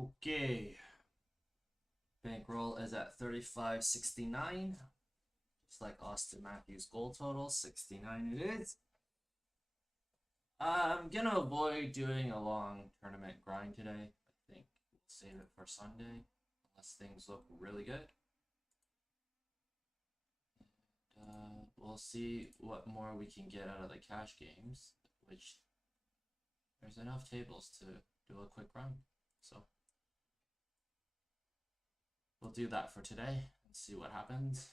Okay, bankroll is at 35.69, just like Austin Matthews' goal total, 69 it is. I'm gonna avoid doing a long tournament grind today. I think we'll save it for Sunday, unless things look really good. We'll see what more we can get out of the cash games, which there's enough tables to do a quick run. So we'll do that for today and see what happens.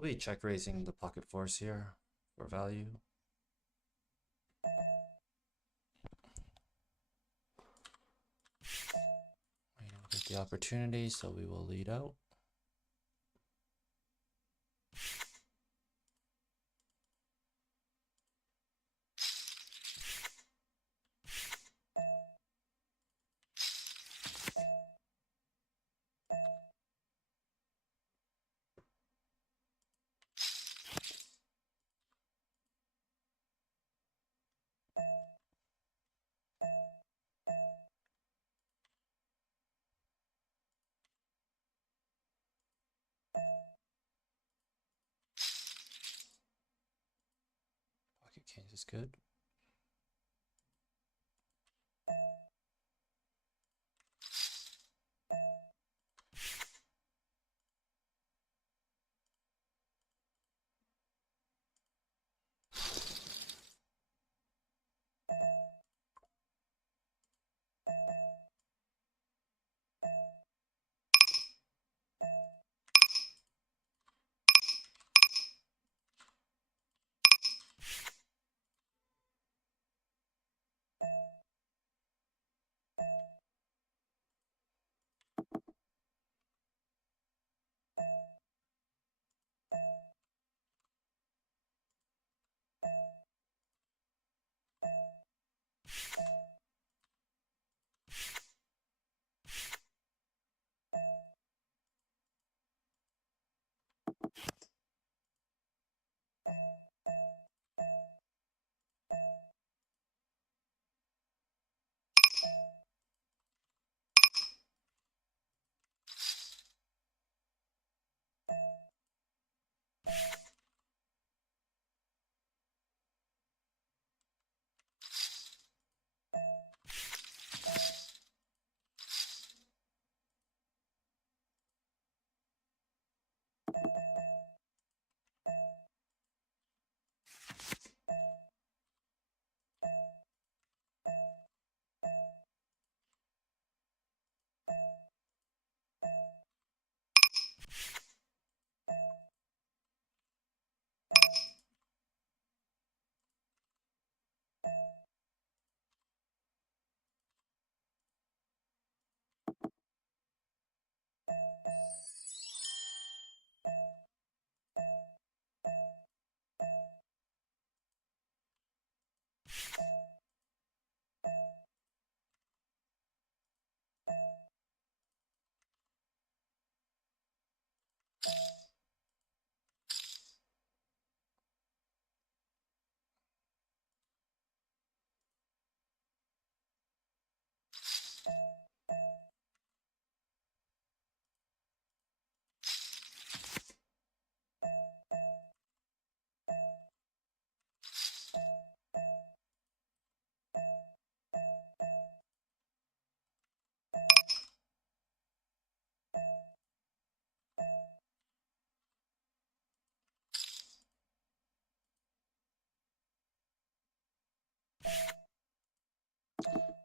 We'll be check raising the pocket force here for value. We don't get the opportunity, so we will lead out. Okay, this is good.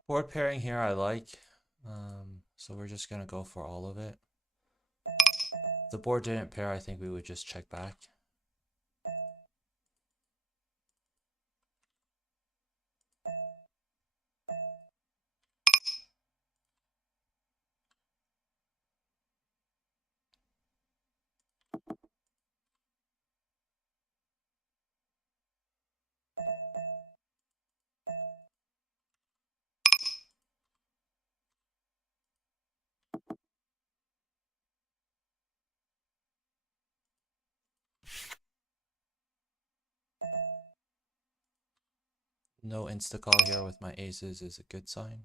Board pairing here I like. So we're just gonna go for all of it. If the board didn't pair, I think we would just check back. No insta-call here with my aces is a good sign.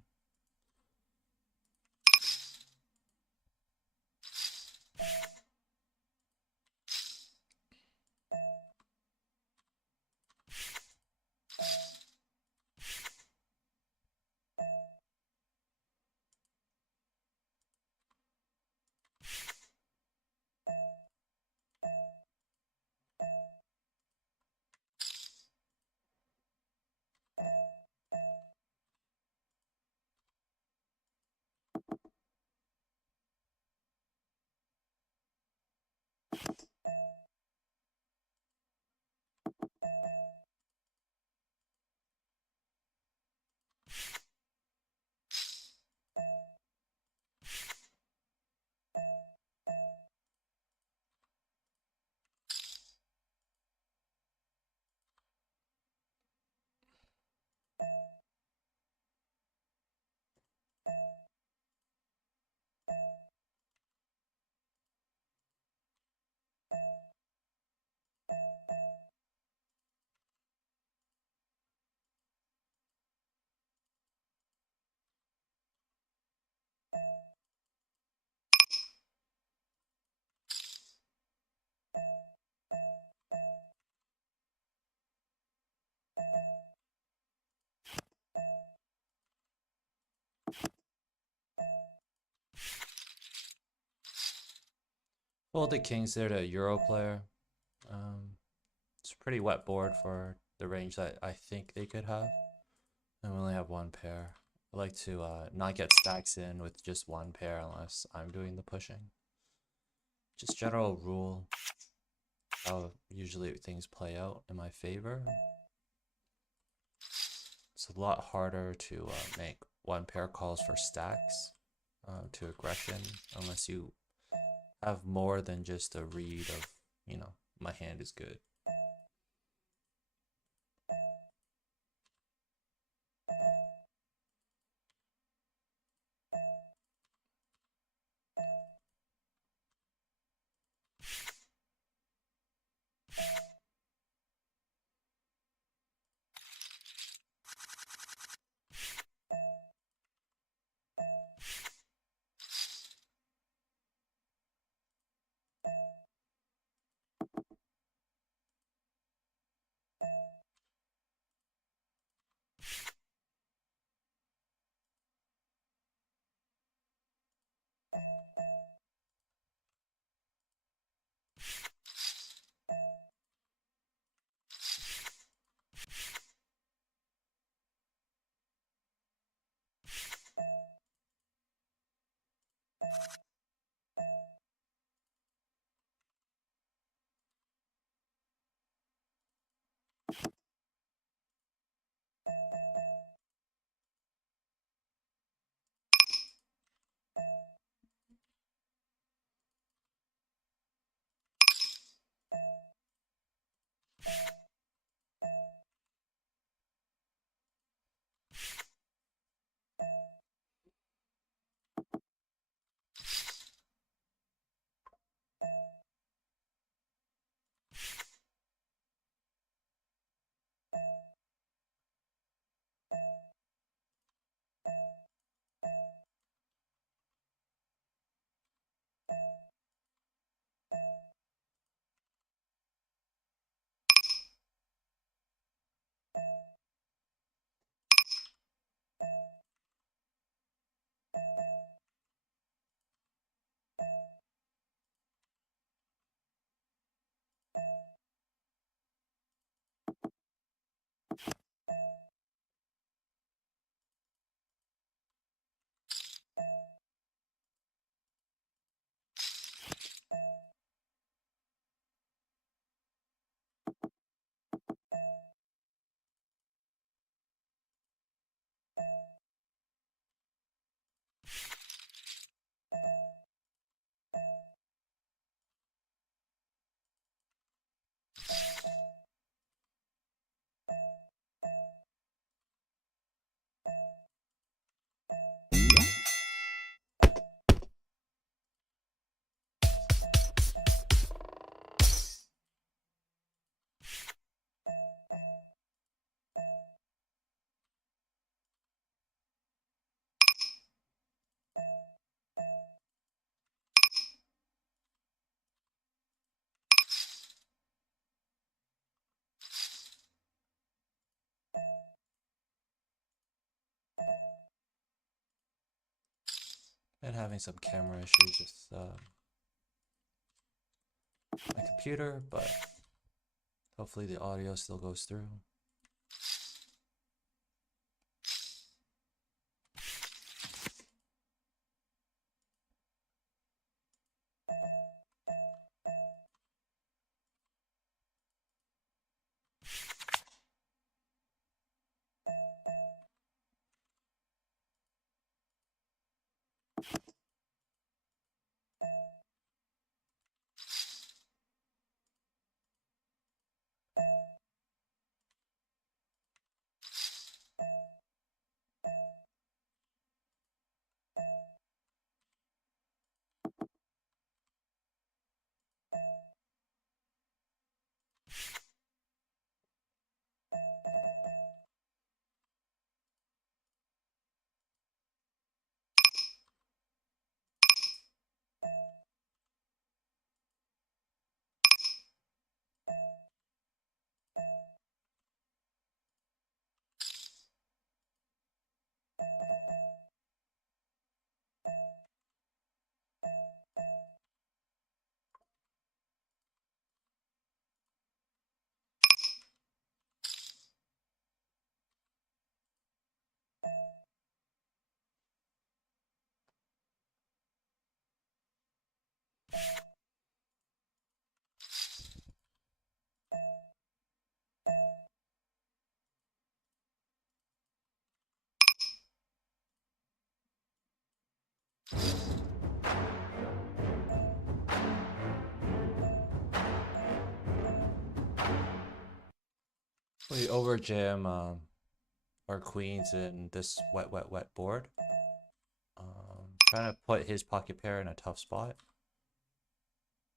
Well, the king's there to Euro player. It's a pretty wet board for the range that I think they could have. And we only have one pair. I like to not get stacks in with just one pair unless I'm doing the pushing. Just general rule how usually things play out in my favor. It's a lot harder to make one pair calls for stacks to aggression unless you have more than just a read of, my hand is good. And having some camera issues with my computer, but hopefully the audio still goes through. We overjam our queens in this wet board. Trying to put his pocket pair in a tough spot.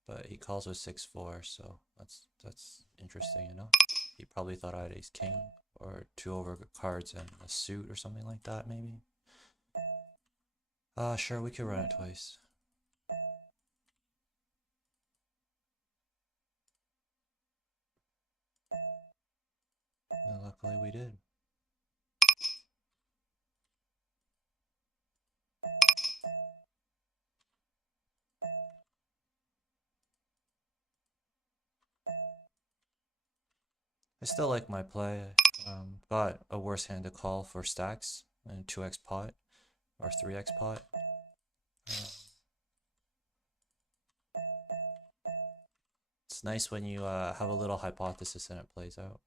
But he calls with 6-4, so that's interesting enough. He probably thought I had ace king or 2 over cards and a suit or something like that, maybe. Sure, we could run it twice. And luckily we did. I still like my play. Got a worse hand to call for stacks and 2x pot or 3x pot. It's nice when you have a little hypothesis and it plays out.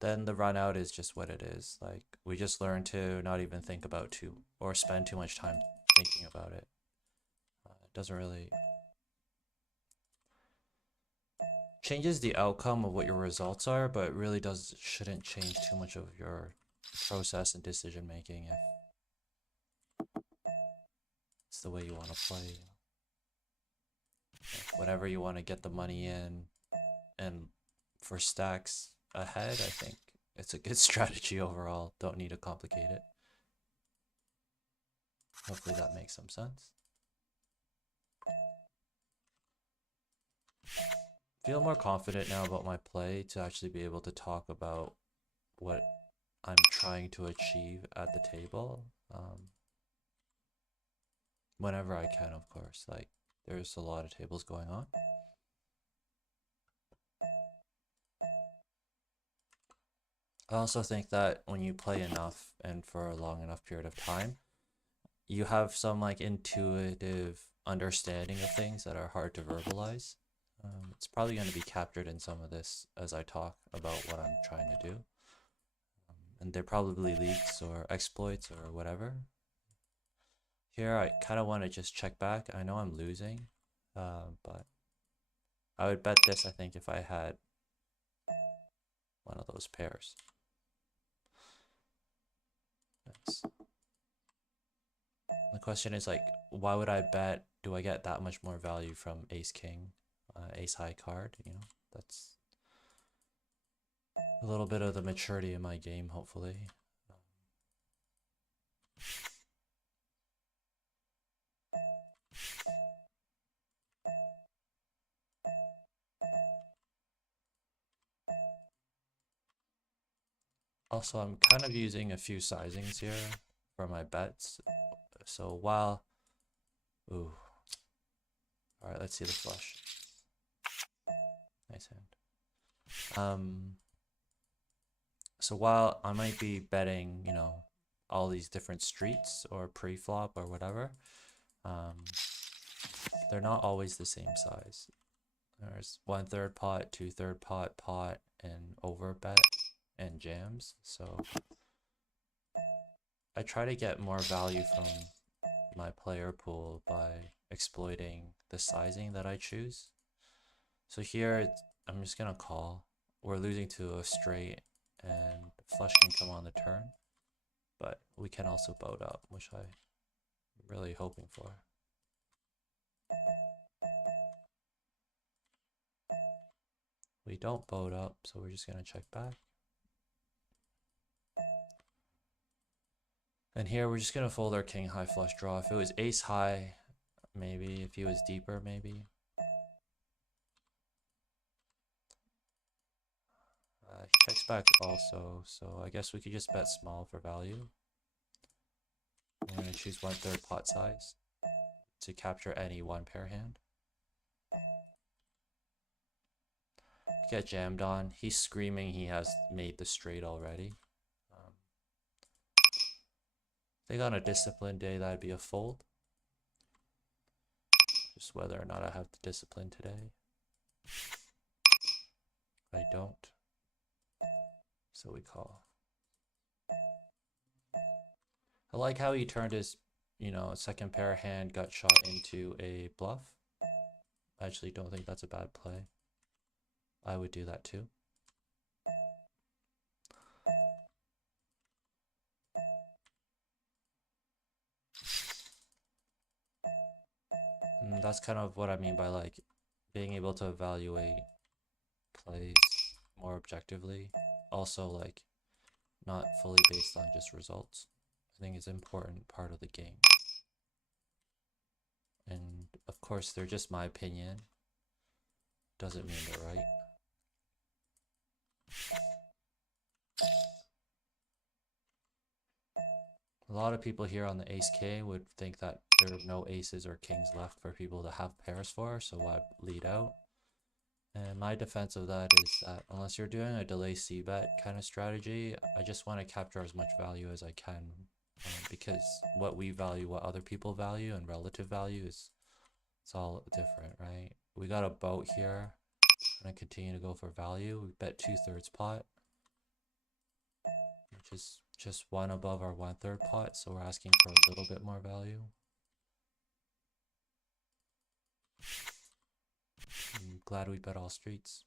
Then the run out is just what it is. Like, we just learn to not even think about or spend too much time thinking about it. It doesn't really changes the outcome of what your results are, but it really shouldn't change too much of your process and decision making if it's the way you want to play. Whenever you want to get the money in and for stacks ahead, I think it's a good strategy overall. Don't need to complicate it. Hopefully that makes some sense. Feel more confident now about my play to actually be able to talk about what I'm trying to achieve at the table. Whenever I can, of course. Like, there's a lot of tables going on. I also think that when you play enough and for a long enough period of time, you have some like intuitive understanding of things that are hard to verbalize. It's probably going to be captured in some of this as I talk about what I'm trying to do. And they're probably leaks or exploits or whatever. Here, I kind of want to just check back. I know I'm losing, but I would bet this, I think, if I had one of those pairs. The question is, like, why would I bet? Do I get that much more value from ace king, ace high card? You know, that's a little bit of the maturity in my game, hopefully. Also, I'm kind of using a few sizings here for my bets. So while, ooh, all right, let's see the flush. Nice hand. So while I might be betting, you know, all these different streets or pre-flop or whatever, they're not always the same size. There's 1/3 pot, 2/3 pot, and over bet and jams. So I try to get more value from my player pool by exploiting the sizing that I choose. So here, I'm just gonna call. We're losing to a straight and flush can come on the turn, but we can also boat up, which I'm really hoping for. We don't boat up, so we're just gonna check back. And here we're just gonna fold our king high flush draw. If it was ace high, maybe. If he was deeper, maybe. He checks back also, so I guess we could just bet small for value. I'm gonna choose 1/3 pot size to capture any one pair hand. Get jammed on. He's screaming he has made the straight already. I think on a disciplined day that'd be a fold. Just whether or not I have the discipline today. I don't. So we call. I like how he turned his, second pair hand gut shot into a bluff. I actually don't think that's a bad play. I would do that too. And that's kind of what I mean by like being able to evaluate plays more objectively. Also like not fully based on just results. I think it's an important part of the game. And of course, they're just my opinion. Doesn't mean they're right. A lot of people here on the ace K would think that there are no aces or kings left for people to have pairs for, so why lead out? And my defense of that is that unless you're doing a delay c-bet kind of strategy, I just want to capture as much value as I can, because what we value, what other people value, and relative value it's all different, right? We got a boat here. I'm gonna continue to go for value. We bet 2/3 pot, which is just one above our 1/3 pot, so we're asking for a little bit more value. I'm glad we bet all streets.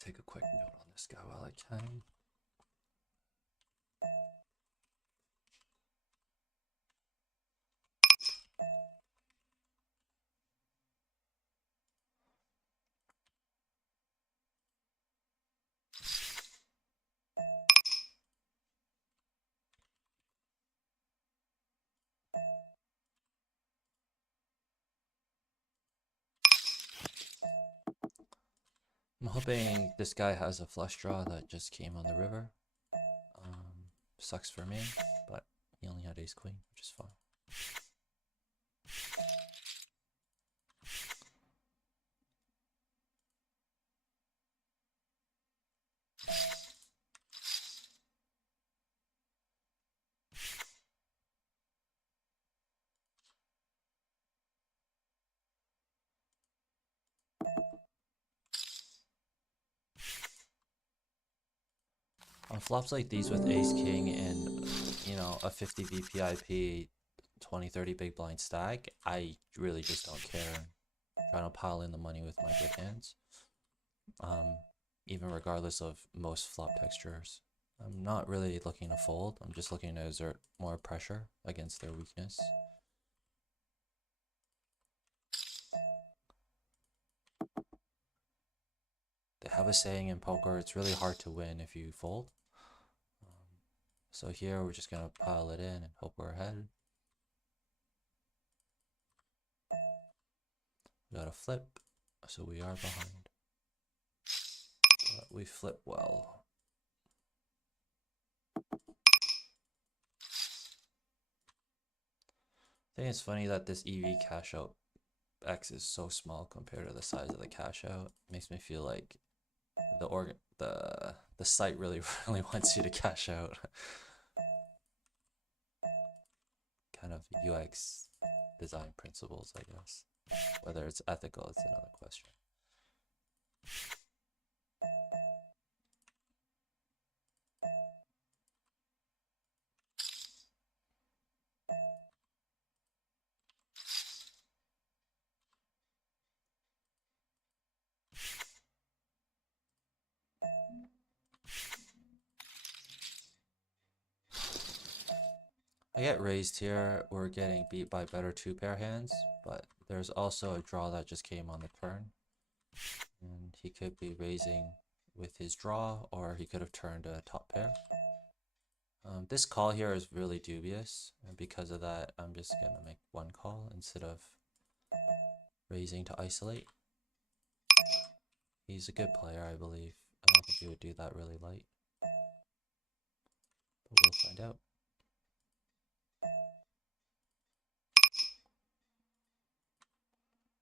Take a quick note on this guy while I can. I'm hoping this guy has a flush draw that just came on the river. Sucks for me, but he only had ace queen, which is fine. On flops like these with ace king and a 50 VPIP 20-30 big blind stack, I really just don't care. I'm trying to pile in the money with my good hands, even regardless of most flop textures. I'm not really looking to fold. I'm just looking to exert more pressure against their weakness. They have a saying in poker, it's really hard to win if you fold. So here we're just gonna pile it in and hope we're ahead. We got a flip, so we are behind. But we flip well. I think it's funny that this EV cash out X is so small compared to the size of the cash out. Makes me feel like the site really really wants you to cash out. Kind of UX design principles, I guess. Whether it's ethical, it's another question. I get raised here, we're getting beat by better two-pair hands, but there's also a draw that just came on the turn. And he could be raising with his draw, or he could have turned a top pair. This call here is really dubious, and because of that, I'm just gonna make one call instead of raising to isolate. He's a good player, I believe. I don't think he would do that really light, but we'll find out.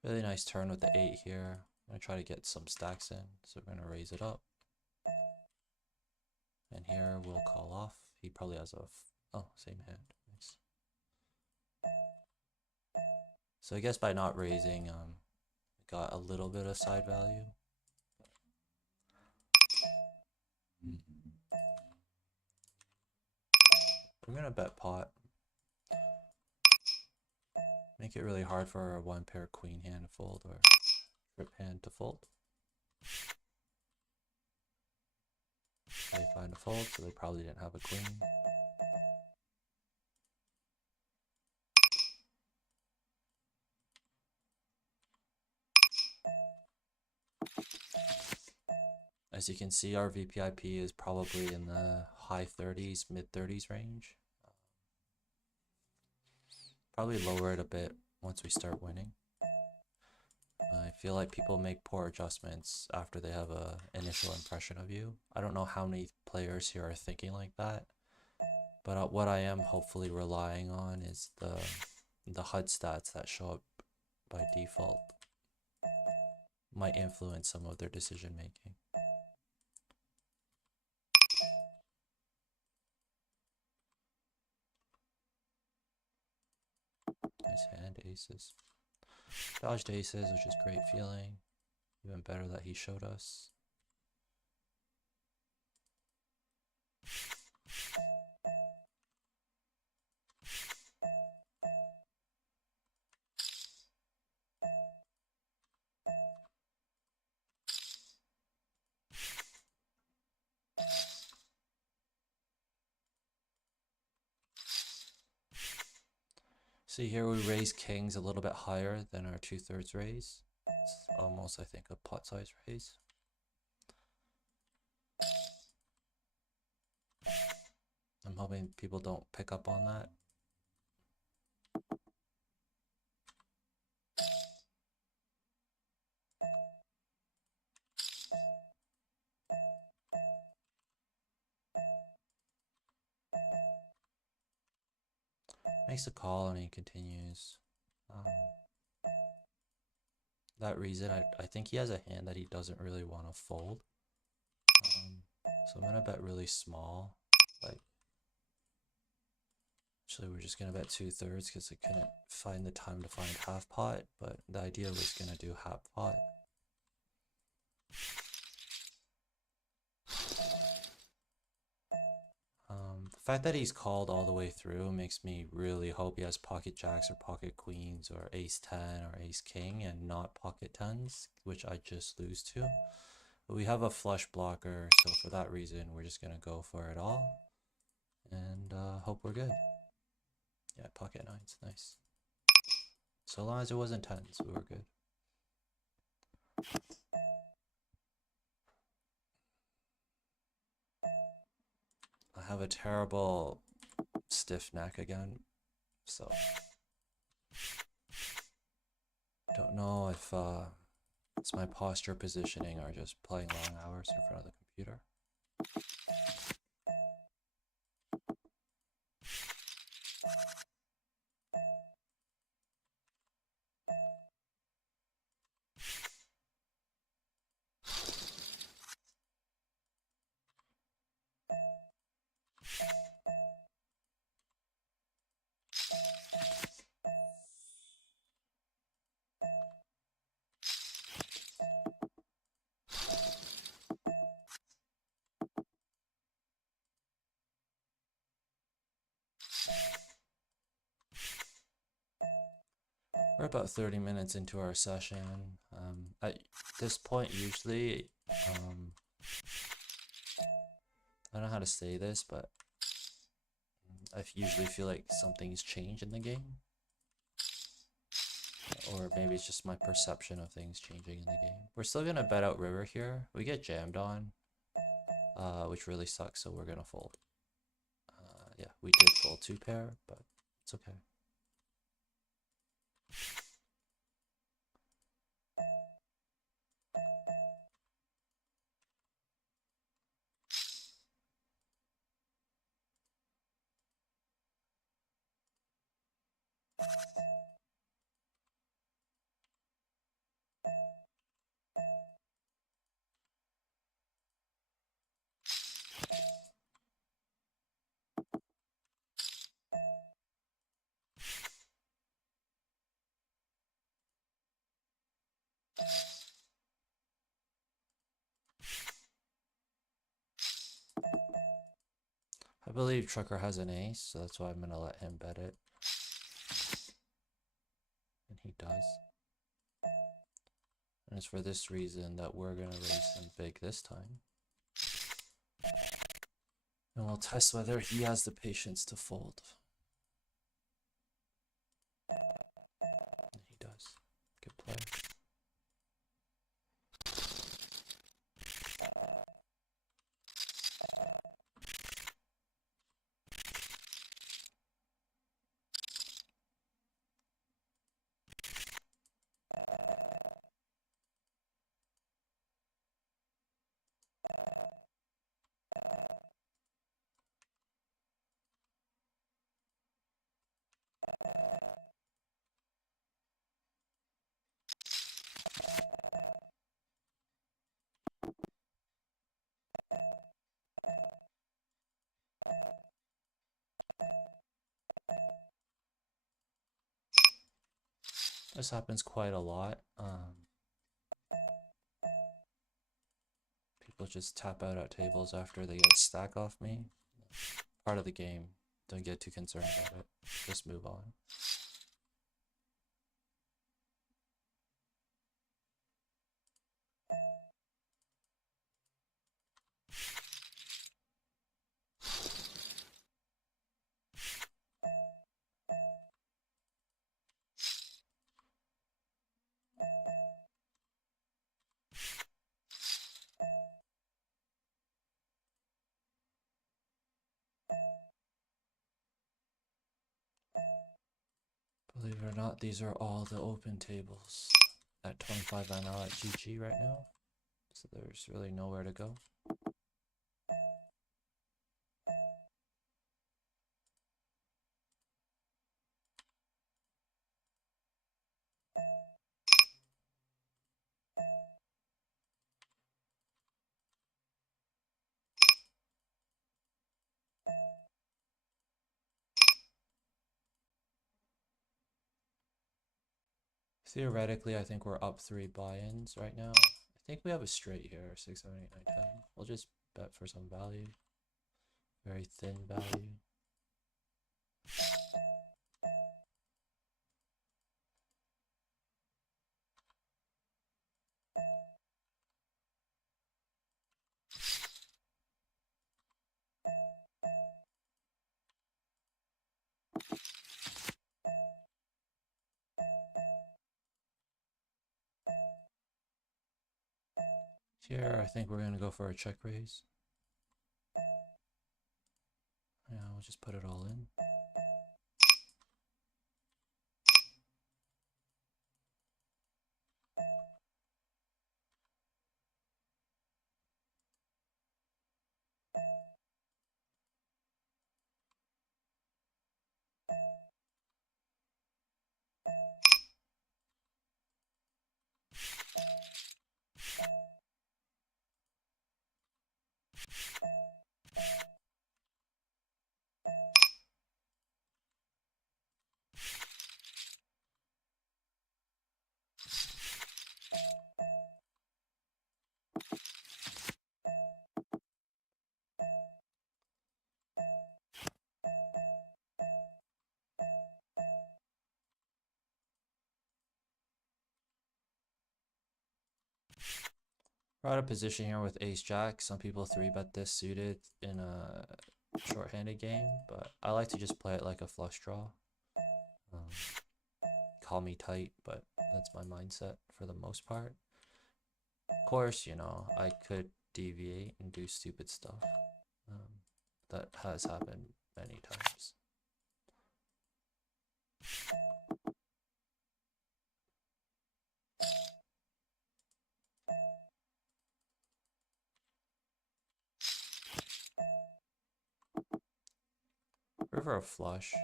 Really nice turn with the 8 here. I'm gonna try to get some stacks in, so we're gonna raise it up. And here we'll call off. He probably has a oh, same hand. Nice. So I guess by not raising, got a little bit of side value. I'm gonna bet pot. Make it really hard for a one pair queen hand to fold or trip hand to fold. They find a fold, so they probably didn't have a queen. As you can see, our VPIP is probably in the high 30s, mid 30s range. Probably lower it a bit once we start winning. I feel like people make poor adjustments after they have a initial impression of you. I don't know how many players here are thinking like that, but what I am hopefully relying on is the HUD stats that show up by default might influence some of their decision making. Nice hand, aces. Dodged aces, which is great feeling. Even better that he showed us. See here we raise kings a little bit higher than our 2/3 raise. It's almost, I think, a pot size raise. I'm hoping people don't pick up on that. Makes a call and he continues. That reason, I think he has a hand that he doesn't really want to fold. So I'm gonna bet really small. Like, actually, we're just gonna bet 2/3 because I couldn't find the time to find half pot. But the idea was gonna do half pot. The fact that he's called all the way through makes me really hope he has pocket jacks or pocket queens or ace 10 or ace king and not pocket tens, which I just lose to. But we have a flush blocker, so for that reason, we're just gonna go for it all and hope we're good. Yeah, pocket nines, nice. So long as it wasn't tens, we were good. I have a terrible stiff neck again, so don't know if it's my posture positioning or just playing long hours in front of the computer. We're about 30 minutes into our session. At this point, usually, I don't know how to say this, but I usually feel like something's changed in the game. Or maybe it's just my perception of things changing in the game. We're still gonna bet out river here. We get jammed on, which really sucks, so we're gonna fold. Yeah, we did fold 2 pair, but it's okay. believe Trucker has an ace, so that's why I'm gonna let him bet it. And he does. And it's for this reason that we're gonna raise him big this time. And we'll test whether he has the patience to fold. And he does. Good play. This happens quite a lot. People just tap out at tables after they get a stack off me. Part of the game. Don't get too concerned about it. Just move on. Believe it or not, these are all the open tables at 25 ML at GG right now. So there's really nowhere to go. Theoretically, I think we're up 3 buy-ins right now. I think we have a straight here, 6, 7, 8, 9, 10. We'll just bet for some value. Very thin value. Here, I think we're going to go for a check raise. Yeah, we'll just put it all in. We're out of position here with ace jack. Some people 3-bet this suited in a short-handed game, but I like to just play it like a flush draw. Call me tight, but that's my mindset for the most part. Of course, you know, I could deviate and do stupid stuff. That has happened many times. River of flush.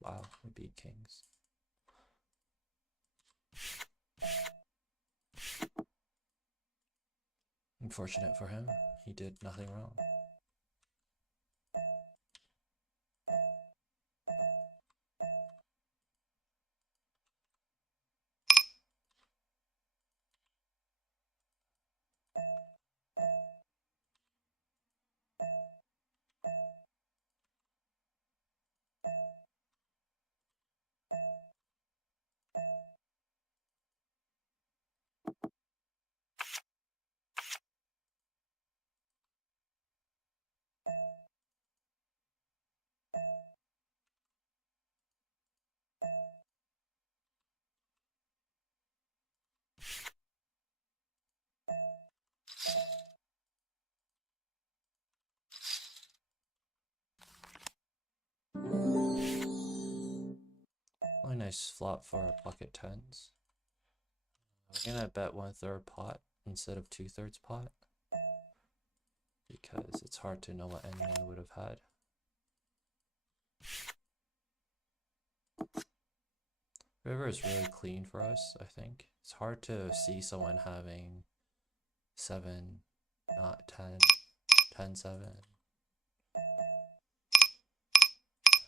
Wow, we beat kings. Unfortunate for him, he did nothing wrong. Really nice flop for pocket tens. We're gonna bet 1/3 pot instead of 2/3 pot because it's hard to know what anyone would have had. River is really clean for us, I think. It's hard to see someone having 7, not 10, 10, 7,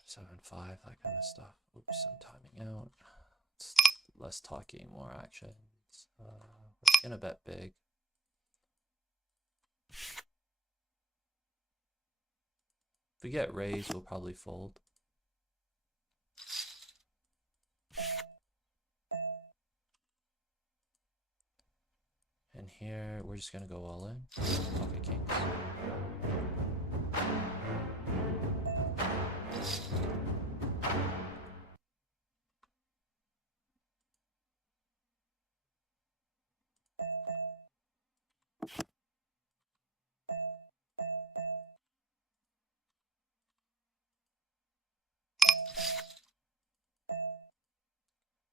7, 5, that kind of stuff. Oops, I'm timing out. It's less talking, more actions. We're gonna bet big. If we get raised, we'll probably fold. And here, we're just gonna go all in. Pocket kings.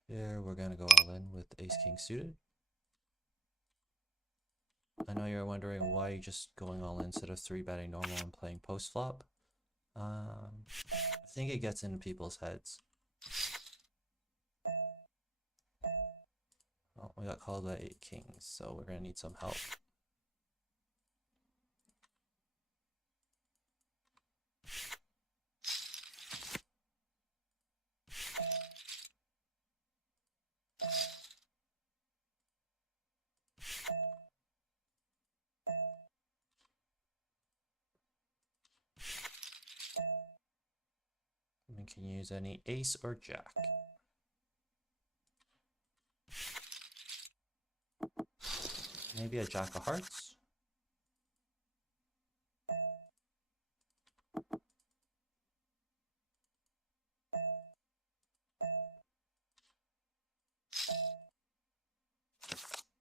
Here, we're gonna go all in with ace-king suited. I know you're wondering why you're just going all in instead of 3-betting normal and playing post-flop. I think it gets into people's heads. Oh, we got called by 8 kings, so we're gonna need some help. We can use any ace or jack. Maybe a jack of hearts.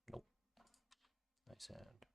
Nope. Nice hand.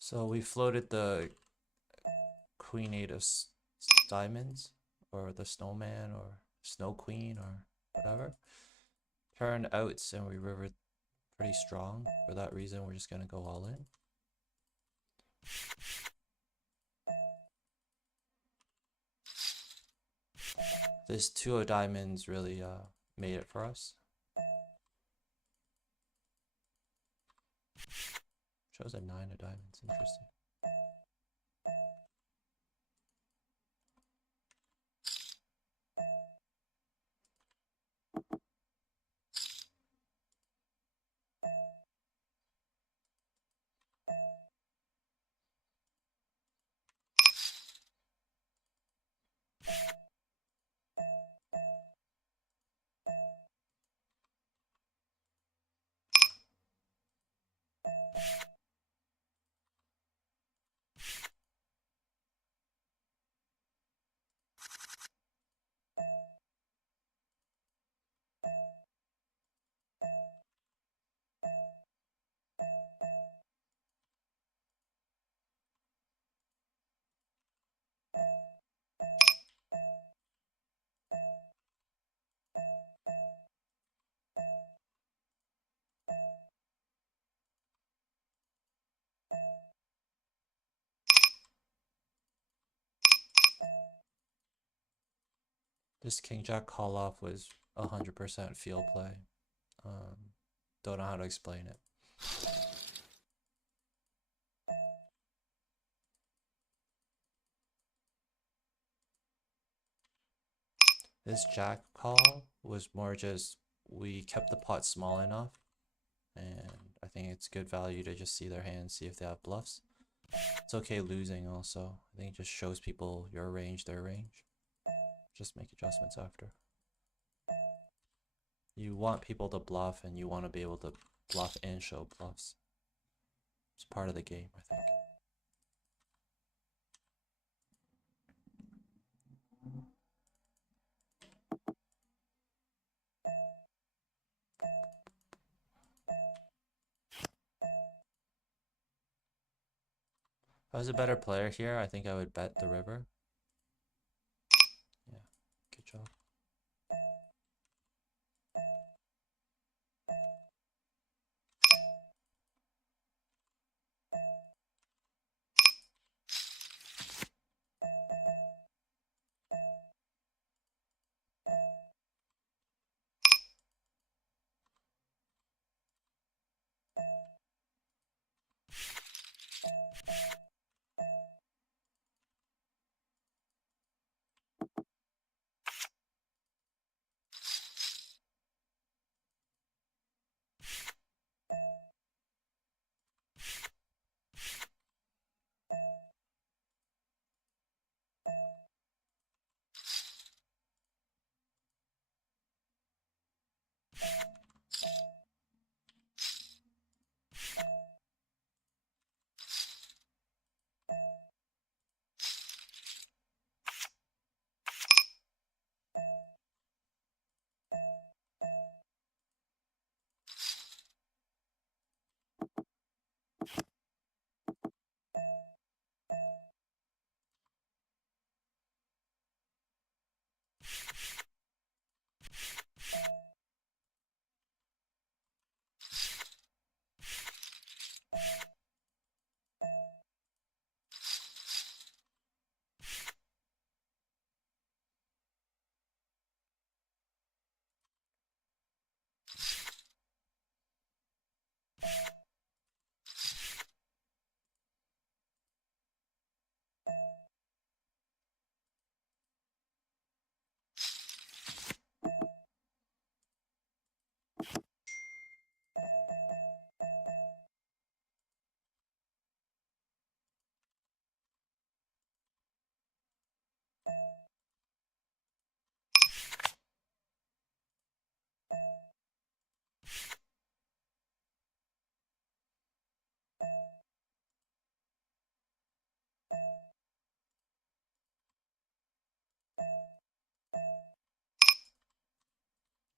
So we floated the queen 8 of diamonds, or the snowman, or snow queen, or whatever. Turn outs and we river pretty strong. For that reason, we're just gonna go all in. This 2 of diamonds really made it for us. Shows a 9 of diamonds, interesting. This king jack call off was 100% field play. Don't know how to explain it. This jack call was more just we kept the pot small enough, and I think it's good value to just see their hands, see if they have bluffs. It's okay losing also. I think it just shows people your range, their range. Just make adjustments after. You want people to bluff, and you want to be able to bluff and show bluffs. It's part of the game, I think. If I was a better player here, I think I would bet the river. Yeah, good job.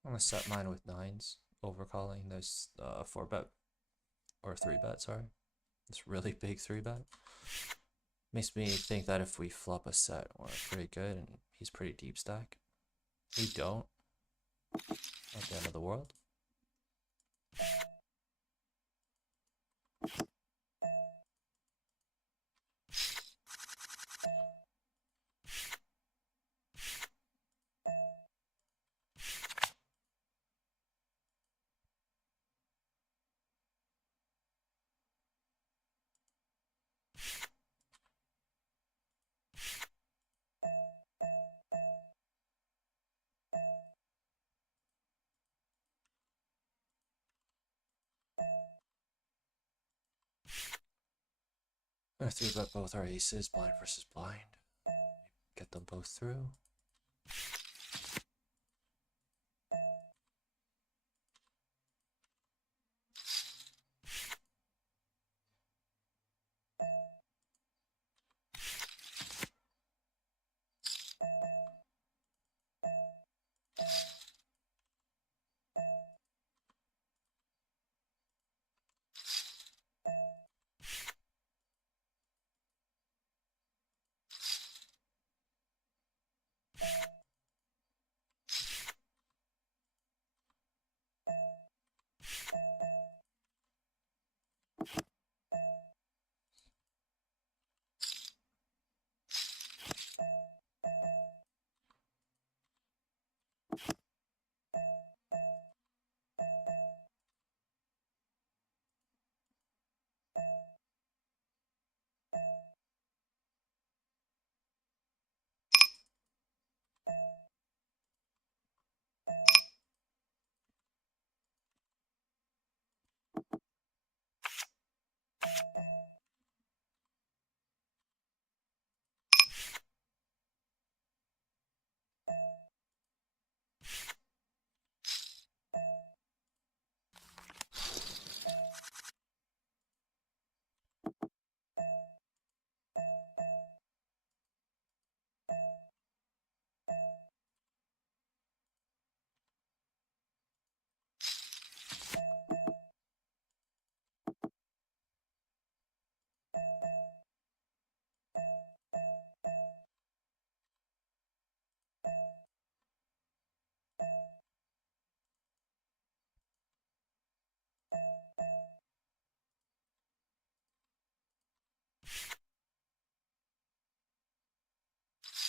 I'm gonna set mine with nines, overcalling this 4-bet or 3-bet, sorry. This really big 3-bet. Makes me think that if we flop a set, we're pretty good, and he's pretty deep stack. We don't. Not the end of the world. I'm gonna 3-bet both our aces, blind versus blind. Get them both through.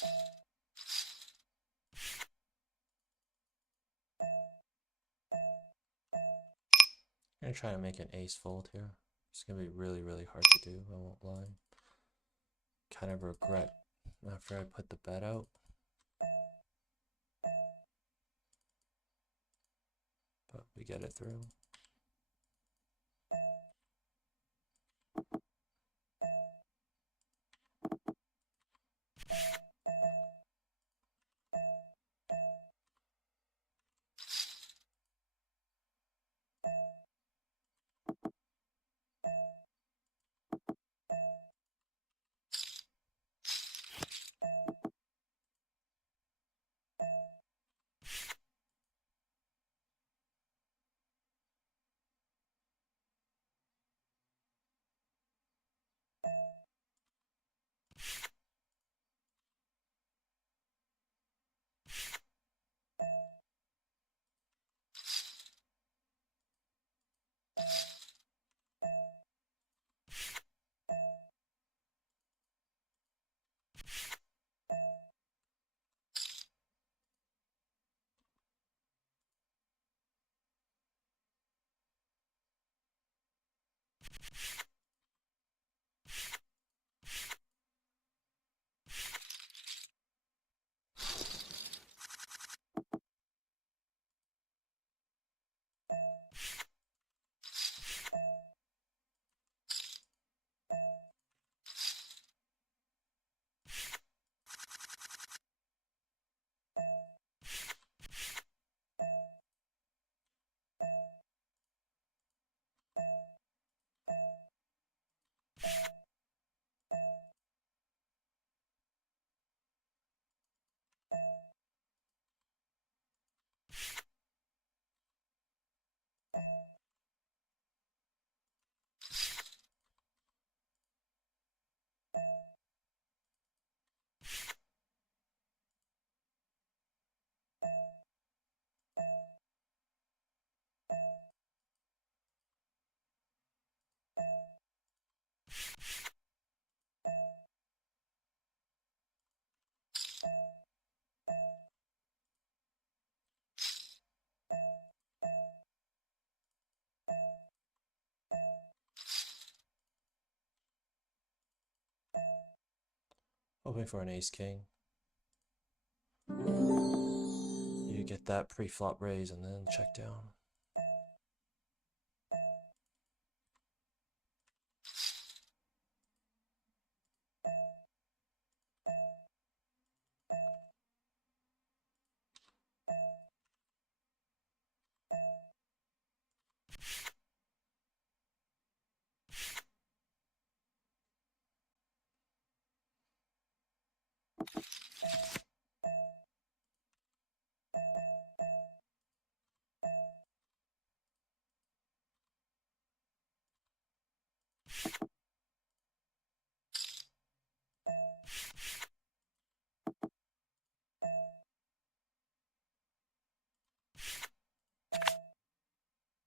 I'm gonna try to make an ace fold here. It's gonna be really, really hard to do, I won't lie. Kind of regret after I put the bet out. But we get it through. Hoping for an ace king. You get that pre-flop raise and then check down.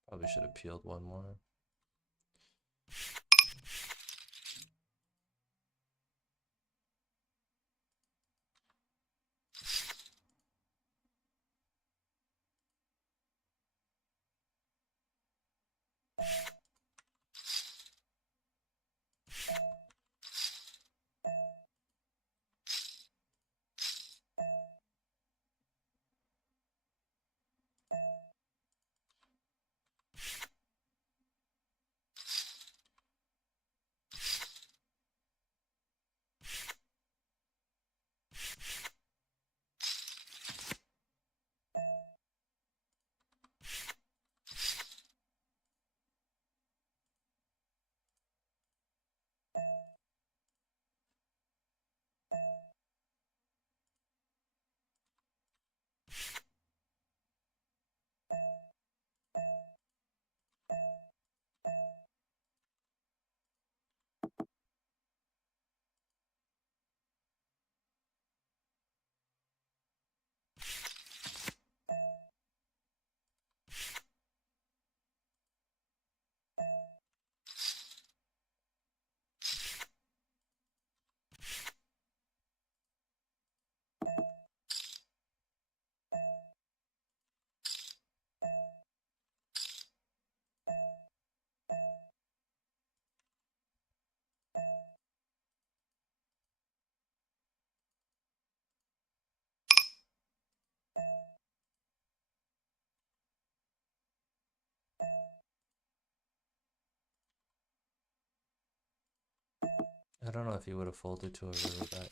Probably should have peeled one more. don't know if he would have folded to a river bet.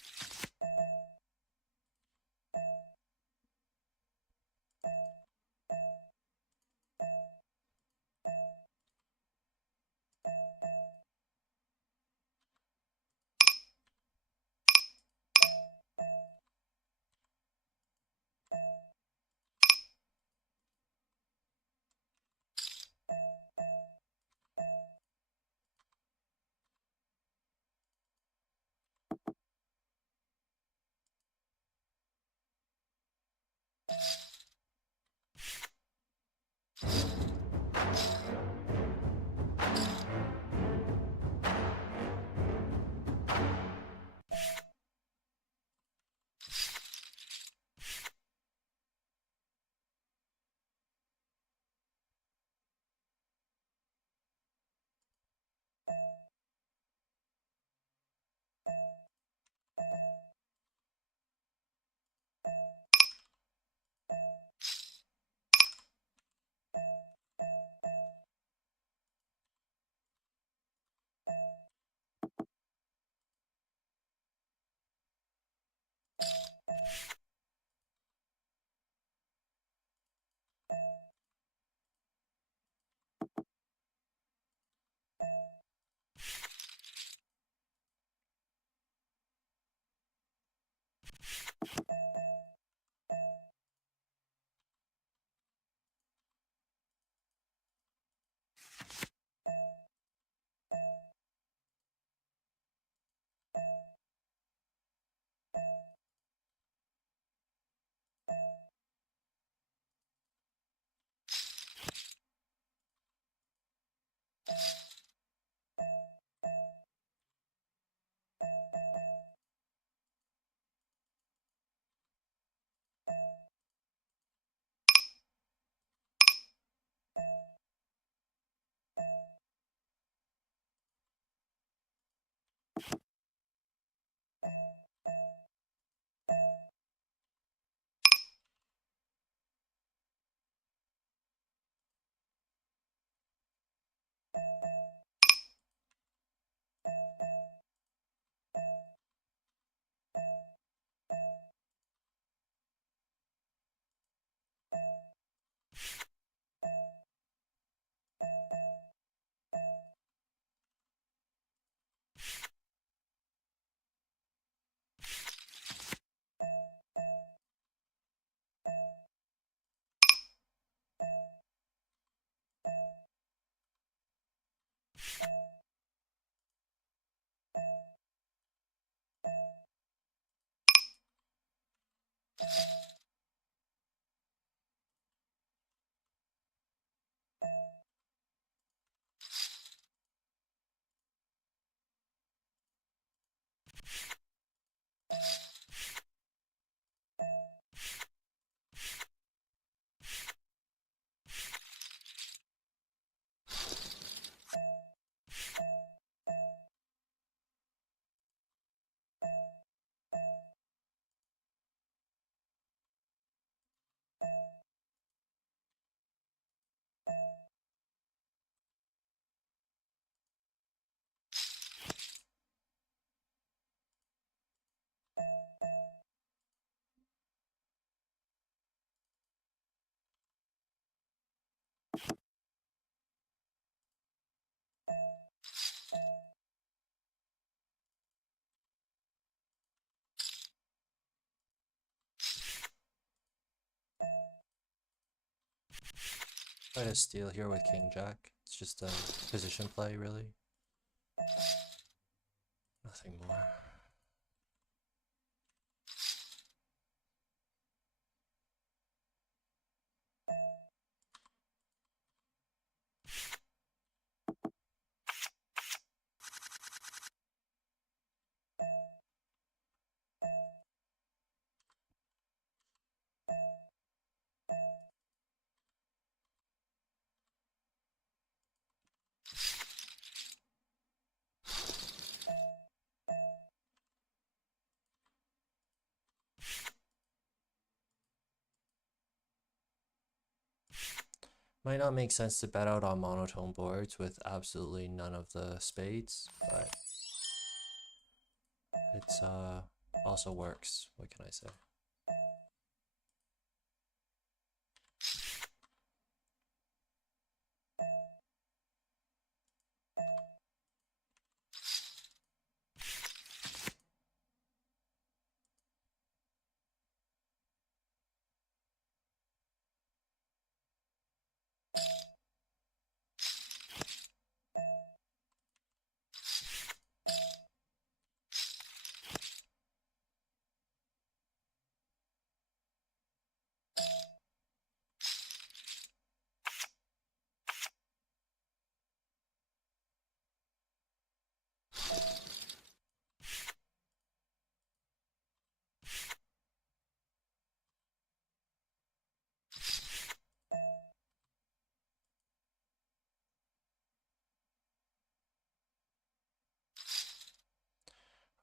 Try to steal here with King Jack. It's just a position play, really. Nothing more. Might not make sense to bet out on monotone boards with absolutely none of the spades, but It's also works. What can I say?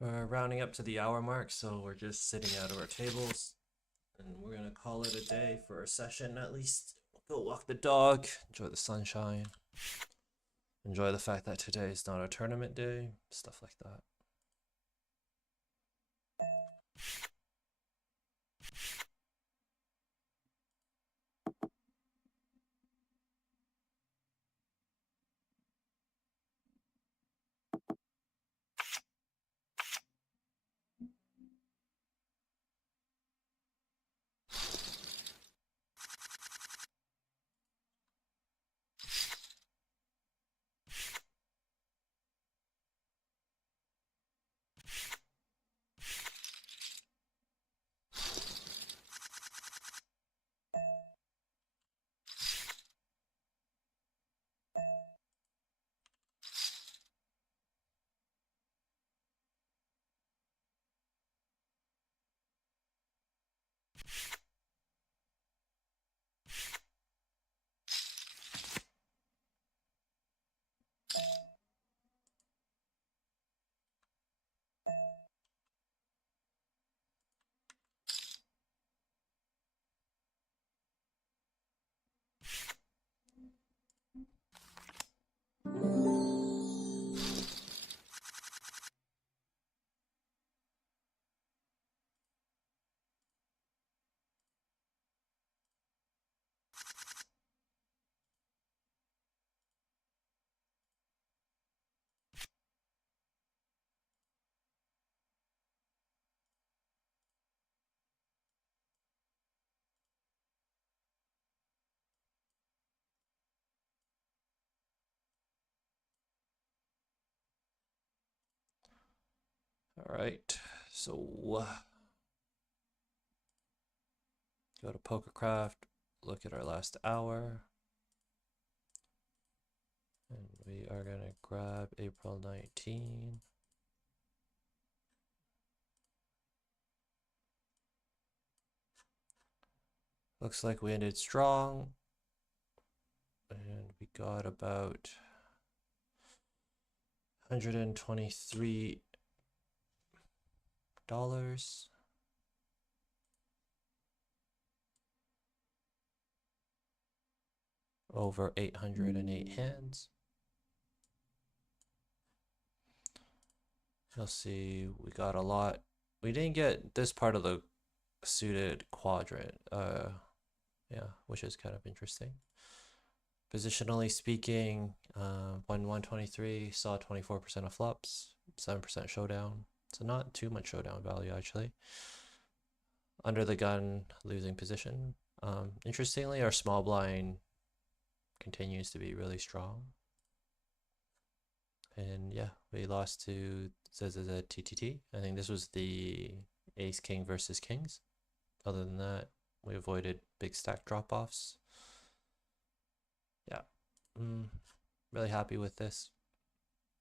We're rounding up to the hour mark, so we're just sitting out of our tables. And we're gonna call it a day for our session at least. Go walk the dog, enjoy the sunshine, enjoy the fact that today is not a tournament day, stuff like that. All right, so go to PokerCraft, look at our last hour, and we are gonna grab April 19. Looks like we ended strong, and we got about $123 over 808 hands. You'll see we got a lot. We didn't get this part of the suited quadrant, yeah, which is kind of interesting. Positionally speaking, when 123 saw 24% of flops, 7% showdown, so not too much showdown value actually. Under the gun, losing position. Interestingly, our small blind continues to be really strong. And yeah, we lost to ZZZTTT. I think this was the ace king versus kings. Other than that, we avoided big stack drop offs. Yeah, really happy with this.